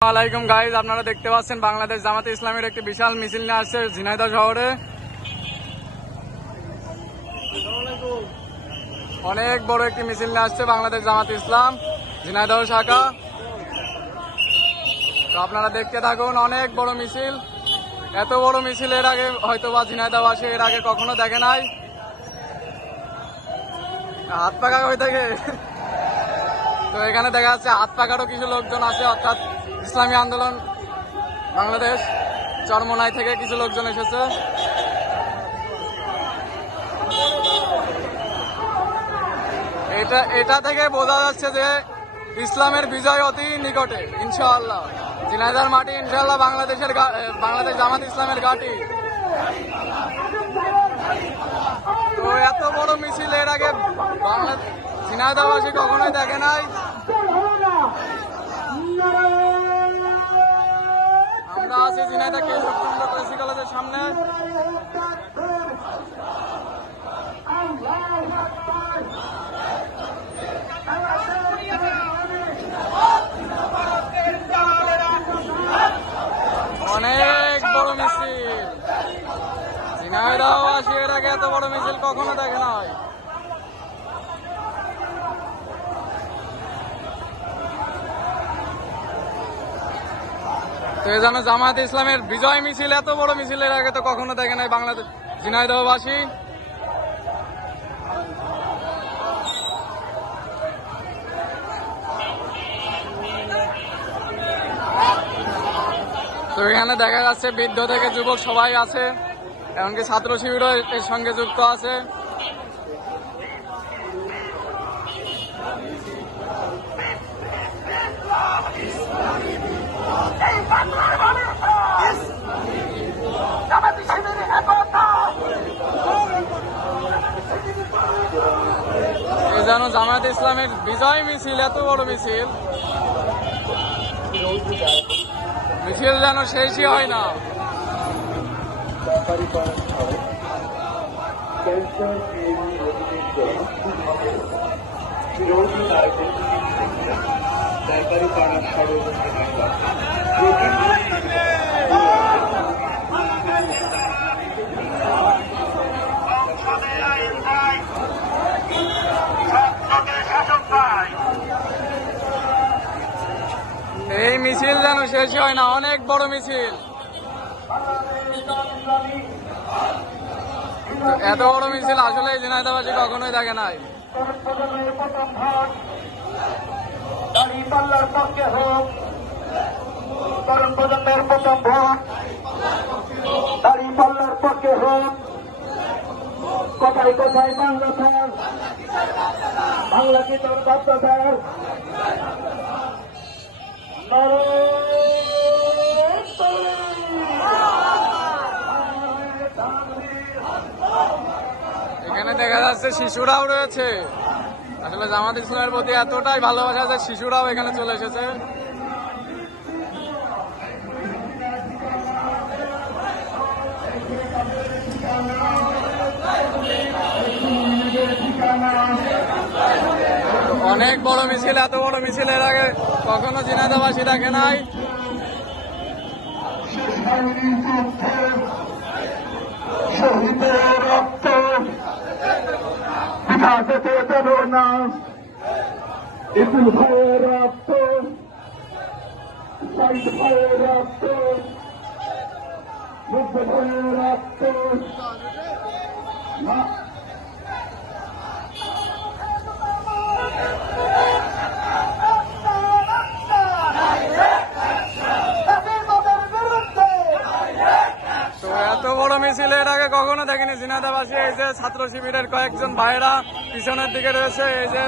আলাইকুম গাইজ আপনারা দেখতে পাচ্ছেন বাংলাদেশ জামাতে ইসলামের একটি বিশাল মিছিল নিয়ে আসছে ঝিনাইদহ শহরে। অনেক বড় একটি মিছিল নিয়ে আসছে বাংলাদেশ জামাত ইসলাম, ঝিনাইদহ শাখা। তো আপনারা দেখতে থাকুন, অনেক বড় মিছিল। এত বড় মিছিল এর আগে হয়তো বা ঝিনাইদহবাসী এর আগে কখনো দেখে নাই। হাত পাকা হয়ে থাকে। তো এখানে দেখা যাচ্ছে হাত পাকারও কিছু লোকজন আছে, অর্থাৎ ইসলামী আন্দোলন, বাংলাদেশ, চরমনাই থেকে কিছু লোকজন এসেছে। এটা এটা থেকে বোঝা যাচ্ছে যে ইসলামের বিজয় অতি নিকটে, ইনশাআল্লাহ। ঝিনাইদার মাটি, ইনশাআল্লাহ বাংলাদেশের বাংলাদেশ জামাত ইসলামের ঘাটি। তো এত বড় মিছিল এর আগে বাংলা ঝিনাইদাবাসী কখনোই দেখে নাই। আমরা আছি ঝিনাইদা কেন্দ্র কৃষি কলেজের সামনে। অনেক বড় মিছিল। ঝিনাইদাবাসী এর আগে এত বড় মিছিল কখনো দেখে নাই। তো এই জন্য জামায়াত ইসলামের বিজয় মিছিল, এত বড় মিছিলের আগে তো কখনো দেখে নাই বাংলাদেশ ঝিনাইদহবাসী। তো এখানে দেখা যাচ্ছে বৃদ্ধ থেকে যুবক সবাই আছে, এমনকি ছাত্র শিবিরও এর সঙ্গে যুক্ত আছে। যেন জামায়াত ইসলামের বিজয় মিছিল, এত বড় মিছিল। মিছিল যেন শেষই হয় না। সরকারি সর্ববন্ধ এই মিছিল যেন শেষ হয় না অনেক বড় মিছিল এত বড় মিছিল আসলে ঝিনাইদাবাসী কখনোই দেখে নাই বাংলা কি তোর বাধ্যতার এখানে দেখা যাচ্ছে শিশুরাও রয়েছে। আসলে জামাত ইসলামের প্রতি এতটাই ভালোবাসা যে শিশুরাও এখানে চলে এসেছে। অনেক বড় মিছিল এত বড় মিছিলের আগে কখনো জিনাদাবাসী দেখে নাই। রক্ত কখনো দেখিনি জিনাদাবাসী এই যে ছাত্র শিবিরের কয়েকজন ভাইরা পিছনের দিকে রয়েছে এই যে